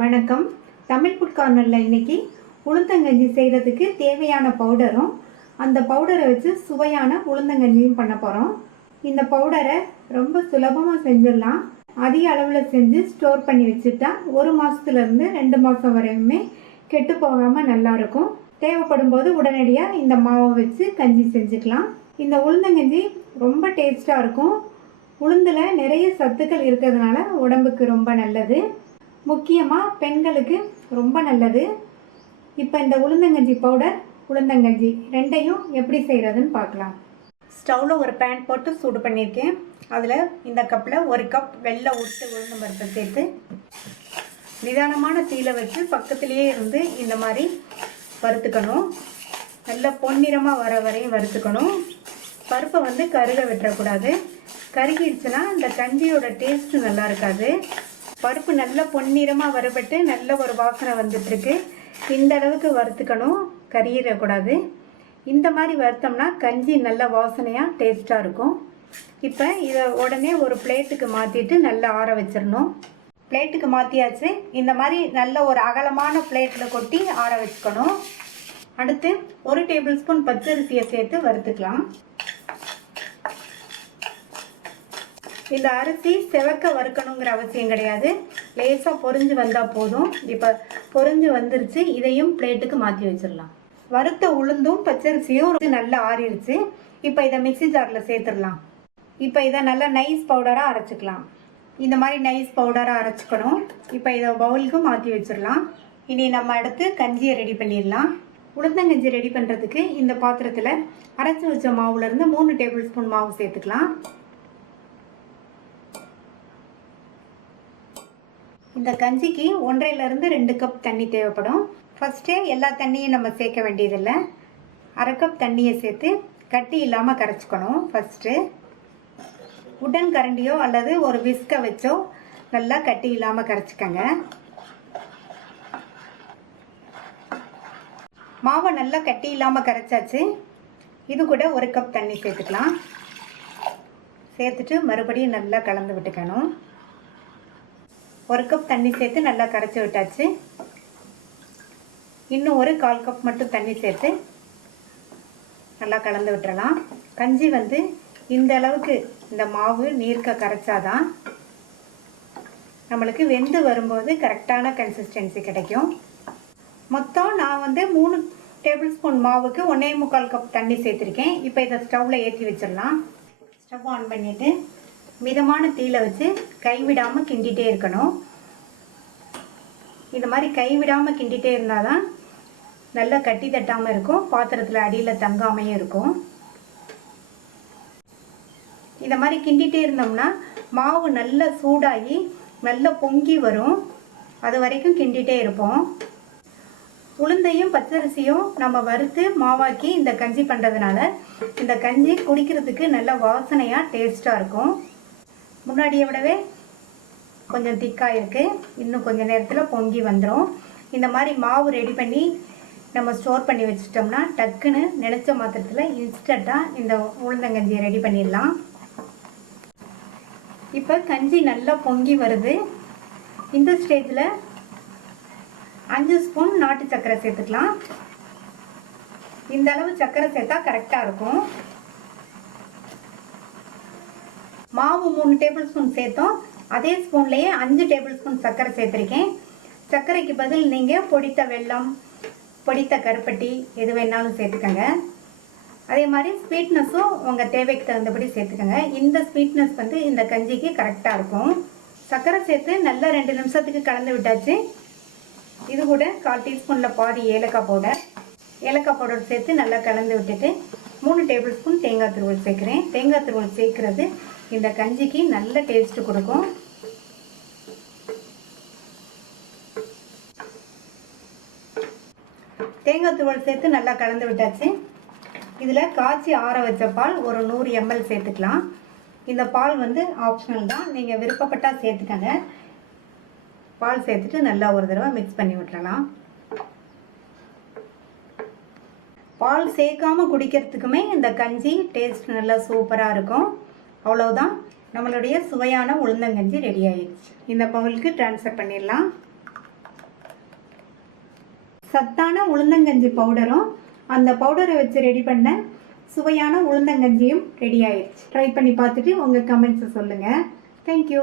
வணக்கம். தமிழ் ஃபுட் கார்னரில் இன்றைக்கி உளுந்தங்கஞ்சி செய்கிறதுக்கு தேவையான பவுடரும் அந்த பவுடரை வச்சு சுவையான உளுந்தங்கஞ்சியும் பண்ண போகிறோம். இந்த பவுடரை ரொம்ப சுலபமாக செஞ்சிடலாம். அதிக அளவில் செஞ்சு ஸ்டோர் பண்ணி வச்சுட்டா 1 மாதத்துலேருந்து 2 மாதம் வரையுமே கெட்டு போகாமல் நல்லாயிருக்கும். தேவைப்படும் போது உடனடியாக இந்த மாவை வச்சு கஞ்சி செஞ்சுக்கலாம். இந்த உளுந்தங்கஞ்சி ரொம்ப டேஸ்ட்டாக இருக்கும். உளுந்தில் நிறைய சத்துக்கள் இருக்கிறதுனால உடம்புக்கு ரொம்ப நல்லது. முக்கியமாக பெண்களுக்கு ரொம்ப நல்லது. இப்போ இந்த உளுந்தங்கஞ்சி பவுடர், உளுந்தங்கஞ்சி ரெண்டையும் எப்படி செய்கிறதுன்னு பார்க்கலாம். ஸ்டவ்வில் ஒரு பேன் போட்டு சூடு பண்ணியிருக்கேன். அதில் இந்த கப்பில் 1 கப் வெள்ளை உருட்டு உளுந்தம் பருப்பை சேர்த்து நிதானமான தீயில வச்சு பக்கத்துலேயே இருந்து இந்த மாதிரி வறுத்துக்கணும். நல்லா பொன்னிறமாக வர வரையும் வறுத்துக்கணும். பருப்பை கருக விட்டுறக்கூடாது. கருகிடுச்சுன்னா இந்த கஞ்சியோட டேஸ்ட்டு நல்லா இருக்காது. பருப்பு நல்லா பொன்னிறமாக வறுபட்டு நல்ல ஒரு வாசனை வந்துட்டுருக்கு. இந்த அளவுக்கு வறுத்துக்கணும், கறியிடக்கூடாது. இந்த மாதிரி வறுத்தோம்னா கஞ்சி நல்ல வாசனையாக டேஸ்ட்டாக இருக்கும். இப்போ இதை உடனே ஒரு பிளேட்டுக்கு மாற்றிட்டு நல்லா ஆற வச்சிடணும். பிளேட்டுக்கு மாற்றியாச்சு. இந்த மாதிரி நல்ல ஒரு அகலமான பிளேட்டில் கொட்டி ஆற வச்சுக்கணும். அடுத்து 1 டேபிள் ஸ்பூன் பச்சரிசியை சேர்த்து வறுத்துக்கலாம். இந்த அரிசி செவக்க வறுக்கணுங்கிற அவசியம் கிடையாது. லேசாக பொரிஞ்சு வந்தால் போதும். இப்போ பொரிஞ்சு வந்துருச்சு. இதையும் பிளேட்டுக்கு மாற்றி வச்சிடலாம். வறுத்த உளுந்தும் பச்சரிசியும் நல்லா ஆறிடுச்சு. இப்போ இதை மிக்சி ஜாரில் சேர்த்துடலாம். இப்போ இதை நல்லா நைஸ் பவுடராக அரைச்சிக்கலாம். இந்த மாதிரி நைஸ் பவுடராக அரைச்சிக்கணும். இப்போ இதை பவுலுக்கு மாற்றி வச்சிடலாம். இனி நம்ம அடுத்து கஞ்சியை ரெடி பண்ணிடலாம். உளுந்தங்கஞ்சி ரெடி பண்ணுறதுக்கு இந்த பாத்திரத்தில் அரைச்சி வச்ச மாவுலேருந்து 3 டேபிள் ஸ்பூன் மாவு சேர்த்துக்கலாம். இந்த கஞ்சிக்கு 1.5லேருந்து 2 கப் தண்ணி தேவைப்படும். ஃபஸ்ட்டே எல்லா தண்ணியும் நம்ம சேர்க்க வேண்டியதில்லை. 1/2 கப் தண்ணியை சேர்த்து கட்டி இல்லாமல் கரைச்சிக்கணும். ஃபஸ்ட்டு உடன் கரண்டியோ அல்லது ஒரு விஸ்கை வச்சோ நல்லா கட்டி இல்லாமல் கரைச்சிக்கங்க. மாவை நல்லா கட்டி இல்லாமல் கரைச்சாச்சு. இது கூட 1 கப் தண்ணி சேர்த்துக்கலாம். சேர்த்துட்டு மறுபடியும் நல்லா கலந்து விட்டுக்கணும். 1 கப் தண்ணி சேர்த்து நல்லா கரைச்சி விட்டாச்சு. இன்னும் ஒரு 1/4 கப் மட்டும் தண்ணி சேர்த்து நல்லா கலந்து விட்டுறலாம். கஞ்சி இந்த அளவுக்கு இந்த மாவு நீர்க்க கரைச்சாதான் நம்மளுக்கு வெந்து வரும்போது கரெக்டான கன்சிஸ்டன்சி கிடைக்கும். மொத்தம் நான் 3 டேபிள் ஸ்பூன் மாவுக்கு 1.25 கப் தண்ணி சேர்த்துருக்கேன். இப்போ இதை ஸ்டவ்வில் ஏற்றி வச்சிடலாம். ஸ்டவ் ஆன் பண்ணிவிட்டு மிதமான தீயில வச்சு கைவிடாமல் கிண்டிகிட்டே இருக்கணும். இந்த மாதிரி கைவிடாமல் கிண்டிகிட்டே இருந்தால் தான் நல்லா கட்டி தட்டாமல் இருக்கும். பாத்திரத்தில் அடியில் தங்காமையும் இருக்கும். இந்த மாதிரி கிண்டிகிட்டே இருந்தோம்னா மாவு நல்லா சூடாகி நல்லா பொங்கி வரும். அது வரைக்கும் கிண்டிகிட்டே இருப்போம். உளுந்தையும் பச்சரிசியும் நம்ம வறுத்து மாவாக்கி இந்த கஞ்சி பண்ணுறதுனால இந்த கஞ்சி குடிக்கிறதுக்கு நல்ல வாசனையாக டேஸ்ட்டாக இருக்கும். முன்னாடியை விடவே கொஞ்சம் திக்காக இருக்குது. இன்னும் கொஞ்சம் நேரத்தில் பொங்கி வந்துடும். இந்த மாதிரி மாவு ரெடி பண்ணி நம்ம ஸ்டோர் பண்ணி வச்சிட்டோம்னா டக்குன்னு நினச்ச மாத்திரத்தில் இன்ஸ்டண்ட்டாக இந்த உளுந்தங்கஞ்சியை ரெடி பண்ணிடலாம். இப்போ கஞ்சி நல்லா பொங்கி வருது. இந்த ஸ்டேஜில் 5 ஸ்பூன் நாட்டு சர்க்கரை சேர்த்துக்கலாம். இந்த அளவு சர்க்கரை சேர்த்தா கரெக்டாக இருக்கும். மாவு 3 டேபிள் ஸ்பூன் சேர்த்தோம். அதே ஸ்பூன்லேயே 5 டேபிள் ஸ்பூன் சர்க்கரை சேர்த்துருக்கேன். சர்க்கரைக்கு பதில் நீங்கள் பொடித்த வெல்லம், பொடித்த கருப்பட்டி எது வேணாலும் சேர்த்துக்கங்க. அதே மாதிரி ஸ்வீட்னஸும் உங்கள் தேவைக்கு தகுந்தபடி சேர்த்துக்கங்க. இந்த ஸ்வீட்னஸ் இந்த கஞ்சிக்கு கரெக்டாக இருக்கும். சர்க்கரை சேர்த்து நல்லா 2 நிமிஷத்துக்கு கலந்து விட்டாச்சு. இது கூட 1/4 டீஸ்பூனில் பாதி ஏலக்காய் பவுடர் சேர்த்து நல்லா கலந்து விட்டுட்டு 3 டேபிள் ஸ்பூன் தேங்காய் துருவல் சேர்க்குறேன். தேங்காய் துருவல் சேர்க்குறது இந்த கஞ்சிக்கு நல்ல டேஸ்ட்டு கொடுக்கும். தேங்காய் துருவல் சேர்த்து நல்லா கலந்து விட்டாச்சு. இதில் காய்ச்சி ஆற வச்ச பால் ஒரு 100 ml சேர்த்துக்கலாம். இந்த பால் ஆப்ஷனல் தான். நீங்கள் விருப்பப்பட்டால் சேர்த்துக்கங்க. பால் சேர்த்துட்டு நல்லா ஒரு தடவை மிக்ஸ் பண்ணி விட்டுறலாம். பால் சேர்க்காமல் குடிக்கிறதுக்குமே இந்த கஞ்சி டேஸ்ட் நல்லா சூப்பராக இருக்கும். அவ்வளவுதான், நம்மளுடைய சுவையான உளுந்தங்கஞ்சி ரெடி ஆயிடுச்சு. இந்த பவுலுக்கு ட்ரான்ஸ்ஃபர் பண்ணிடலாம். சத்தான உளுந்தங்கஞ்சி பவுடரும் அந்த பவுடரை வச்சு ரெடி பண்ண சுவையான உளுந்தங்கஞ்சியும் ரெடி ஆயிடுச்சு. ட்ரை பண்ணி பார்த்துட்டு உங்கள் கமெண்ட்ஸை சொல்லுங்கள். தேங்க்யூ.